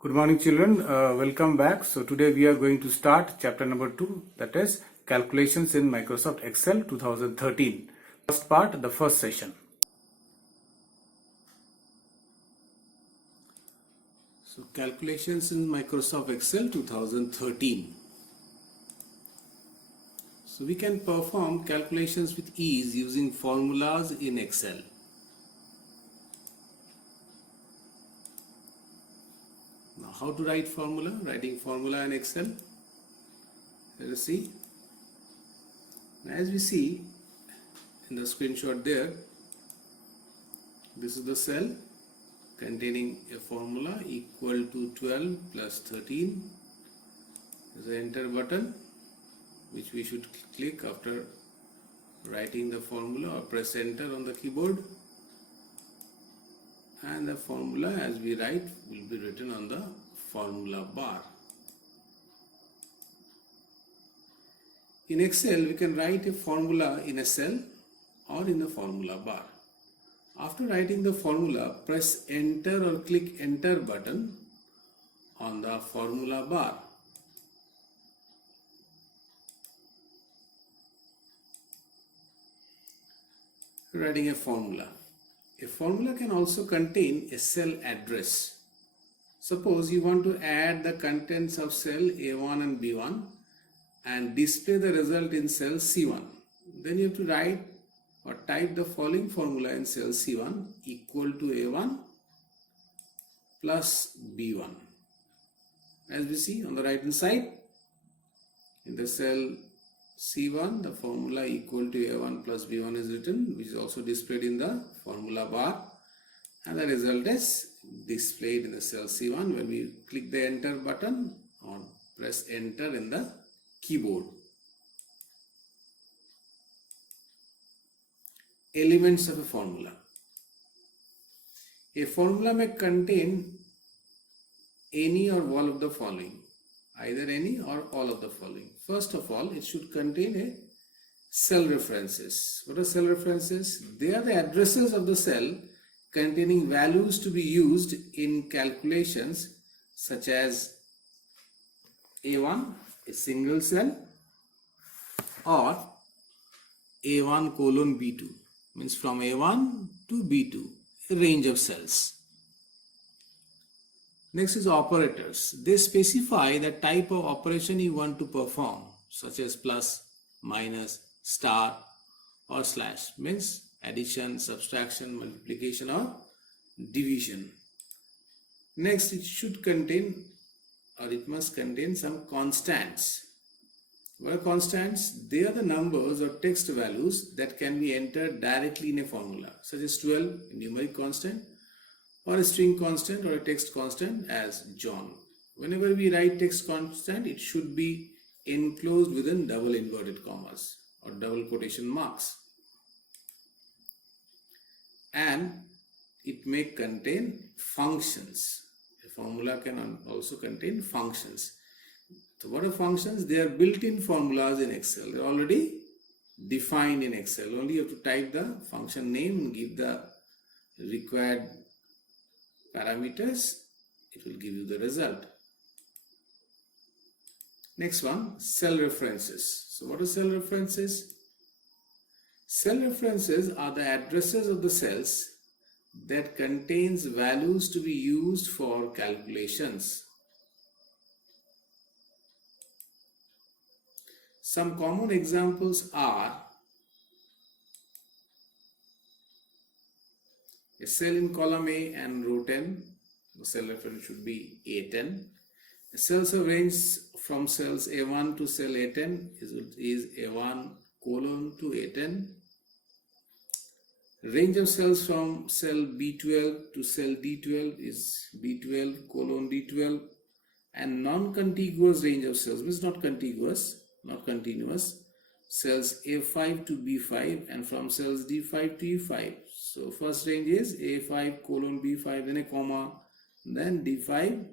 Good morning, children. Welcome back. So today we are going to start chapter number 2, that is calculations in Microsoft Excel 2013. First part, the first session. So calculations in Microsoft Excel 2013. So we can perform calculations with ease using formulas in Excel. Now, how to write formula? Writing formula in Excel. Let us see. As we see in the screenshot there, this is the cell containing a formula equal to 12 plus 13. There is the enter button which we should click after writing the formula, or press enter on the keyboard, and the formula as we write will be written on the formula bar. In Excel we can write a formula in a cell or in the formula bar. After writing the formula, press enter or click enter button on the formula bar. Writing a formula. A formula can also contain a cell address. Suppose you want to add the contents of cell A1 and B1 and display the result in cell C1. Then you have to write or type the following formula in cell C1 equal to A1 plus B1. As we see on the right hand side, in the cell C1, the formula equal to A1 plus B1 is written, which is also displayed in the formula bar, and the result is displayed in the cell C1 when we click the enter button or press enter in the keyboard. Elements of a formula. A formula may contain any or all of the following. Either any or all of the following. First of all, it should contain a cell references. What are cell references? They are the addresses of the cell containing values to be used in calculations such as A1, a single cell, or A1 colon B2, means from A1 to B2, a range of cells. Next is operators. They specify the type of operation you want to perform, such as plus, minus, star, or slash, means addition, subtraction, multiplication, or division. Next, it should contain, or it must contain, some constants. What are constants? They are the numbers or text values that can be entered directly in a formula, such as 12, a numeric constant, or a string constant or a text constant as John. Whenever we write text constant, it should be enclosed within double inverted commas or double quotation marks. And it may contain functions. A formula can also contain functions. So what are functions? They are built-in formulas in Excel. They are already defined in Excel. Only you have to type the function name and give the required parameters, it will give you the result. Next one, cell references. So what are cell references? Cell references are the addresses of the cells that contains values to be used for calculations. Some common examples are a cell in column A and row 10, the cell reference should be A10. The cells are ranged from cells A1 to cell A10 is A1 colon to A10. Range of cells from cell B12 to cell D12 is B12 colon D12. And non-contiguous range of cells, means not contiguous, not continuous, cells A5 to B5 and from cells D5 to E5. So first range is A5 colon B5, then a comma, then D5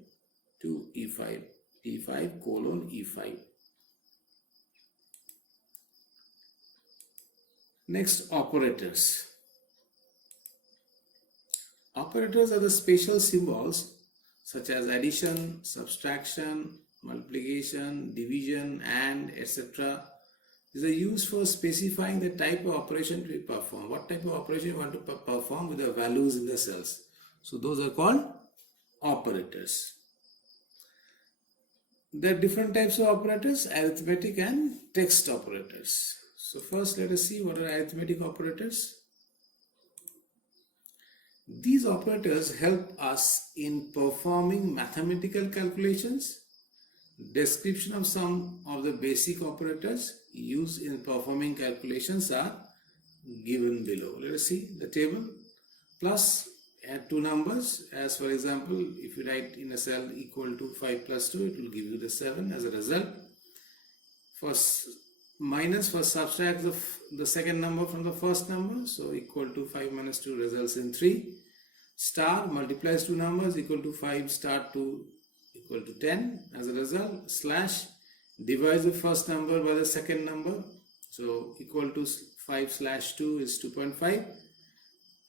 to E5, D5 colon E5. Next, operators. Operators are the special symbols such as addition, subtraction, multiplication, division, and etc. These are used for specifying the type of operation to be performed. What type of operation you want to perform with the values in the cells. So those are called operators. There are different types of operators, arithmetic and text operators. So first let us see what are arithmetic operators. These operators help us in performing mathematical calculations. Description of some of the basic operators used in performing calculations are given below. Let us see the table. Plus, add two numbers, as for example, if you write in a cell equal to 5 plus 2, it will give you the 7 as a result. For minus, for subtract the second number from the first number, so equal to 5 minus 2 results in 3. Star multiplies two numbers, equal to 5 star 2 equal to 10 as a result. Slash divides the first number by the second number, so equal to 5 slash 2 is 2.5.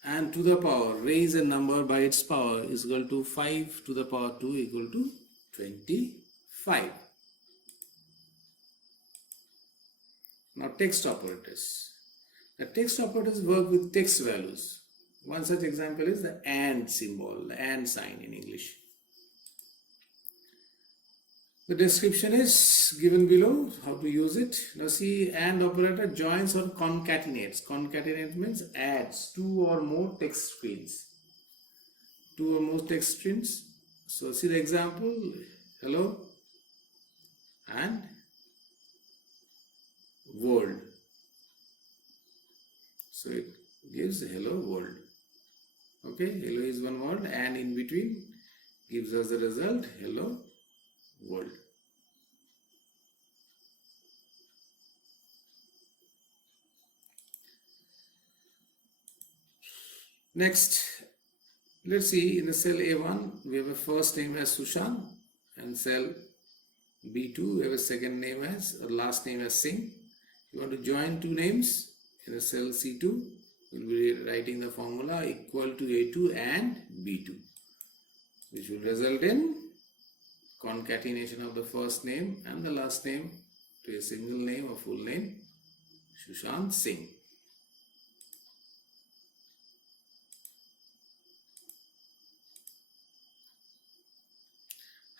And to the power, raise a number by its power is equal to 5 to the power 2 equal to 25. Now text operators. The text operators work with text values. One such example is the AND symbol, the AND sign in English. The description is given below, how to use it. Now see, AND operator joins or concatenates. Concatenate means adds two or more text strings. Two or more text strings. So see the example, hello and world. So it gives hello world. Okay, hello is one word and in between gives us the result hello world. Next, let's see, in the cell A1 we have a first name as Sushant, and cell B2 we have a second name as, or last name as Singh. You want to join two names in a cell C2, we'll be writing the formula equal to A2 and B2, which will result in concatenation of the first name and the last name to a single name or full name, Sushant Singh.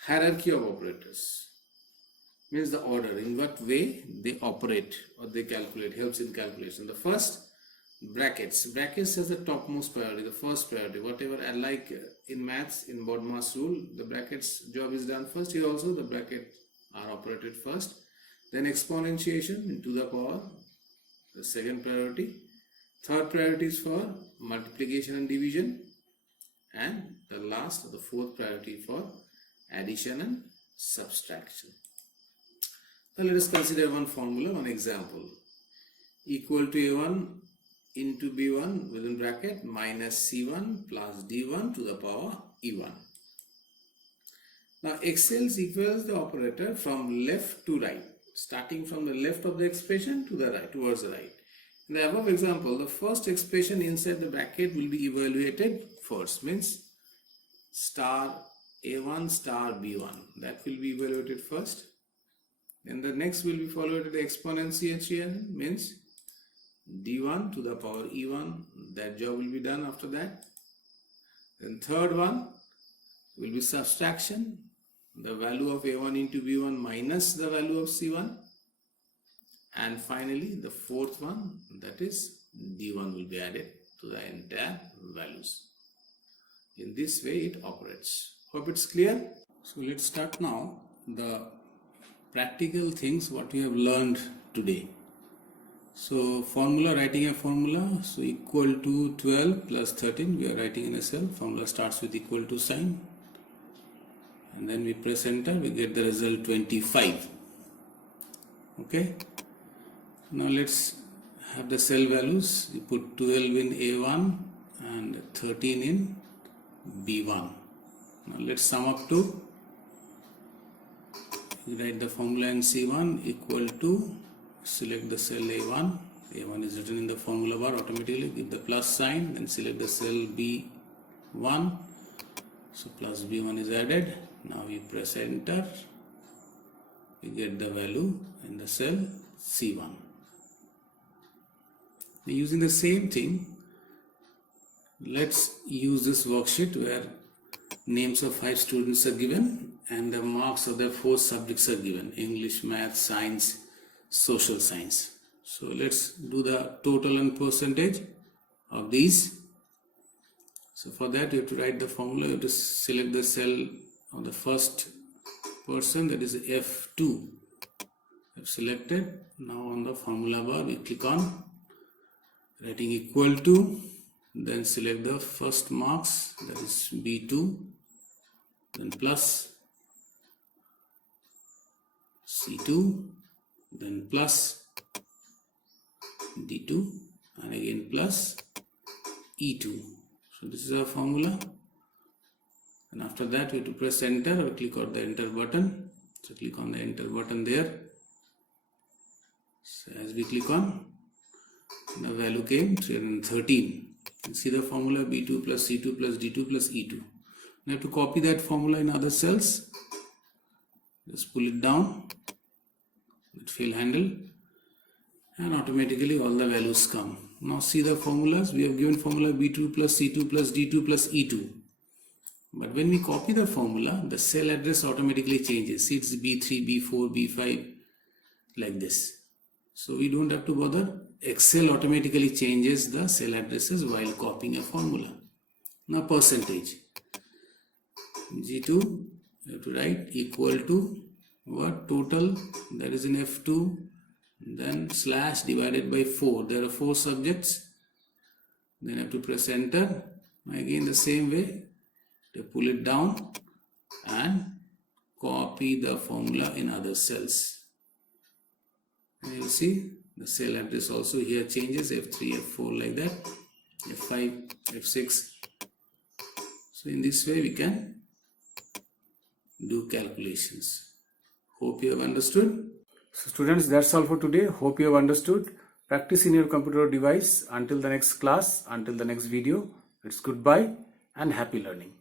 Hierarchy of operators means the order, in what way they operate or they calculate, helps in calculation. The first, brackets. Brackets has the topmost priority, the first priority. Whatever, like in maths, in BODMAS rule, the brackets job is done first. Here also the brackets are operated first. Then exponentiation into the power, the second priority. Third priority is for multiplication and division. And the last, the fourth priority for addition and subtraction. Now let us consider one formula, one example. Equal to A1 into B1 within bracket minus C1 plus D1 to the power E1. Now Excel equals the operator from left to right, starting from the left of the expression to the right, towards the right. In the above example, the first expression inside the bracket will be evaluated first, means star A1 star B1, that will be evaluated first. Then the next will be followed with the exponentiation, means D1 to the power E1, that job will be done after that. Then third one will be subtraction, the value of A1 into B1 minus the value of C1. And finally the fourth one, that is D1 will be added to the entire values. In this way it operates. Hope it's clear. So let's start now the practical things what we have learned today. So formula, writing a formula, so equal to 12 plus 13 we are writing in a cell. Formula starts with equal to sign and then we press enter, we get the result 25. Okay, now let's have the cell values. You put 12 in A1 and 13 in B1. Now let's sum up to, you write the formula in C1 equal to, select the cell A1, A1 is written in the formula bar automatically, give the plus sign, then select the cell B1, So plus B1 is added. Now we press enter. We get the value in the cell C1. Using the same thing, let's use this worksheet where names of 5 students are given and the marks of the 4 subjects are given: English, Math, Science, Social Science. So let's do the total and percentage of these. So for that you have to write the formula. You have to select the cell of the first person, that is F2. I've selected. Now on the formula bar we click on writing equal to, then select the first marks, that is B2, then plus C2, then plus D2, and again plus E2. So this is our formula, and after that we have to press enter or click on the enter button. So click on the enter button there. So as we click on, the value came 313. You see the formula B2 plus C2 plus D2 plus E2. Now have to copy that formula in other cells. Just pull it down with fill handle, and automatically all the values come. Now see the formulas. We have given formula B2 plus C2 plus D2 plus E2. But when we copy the formula, the cell address automatically changes. See, it's B3, B4, B5 like this. So we don't have to bother. Excel automatically changes the cell addresses while copying a formula. Now percentage. G2, you have to write equal to what? Total, that is in F2, then slash divided by 4. There are 4 subjects. Then I have to press enter. Again the same way, to pull it down and copy the formula in other cells. And you will see the cell address also here changes, F3, F4 like that, F5, F6. So in this way we can do calculations. Hope you have understood. So students, that's all for today. Hope you have understood. Practice in your computer device. Until the next class, until the next video, it's goodbye and happy learning.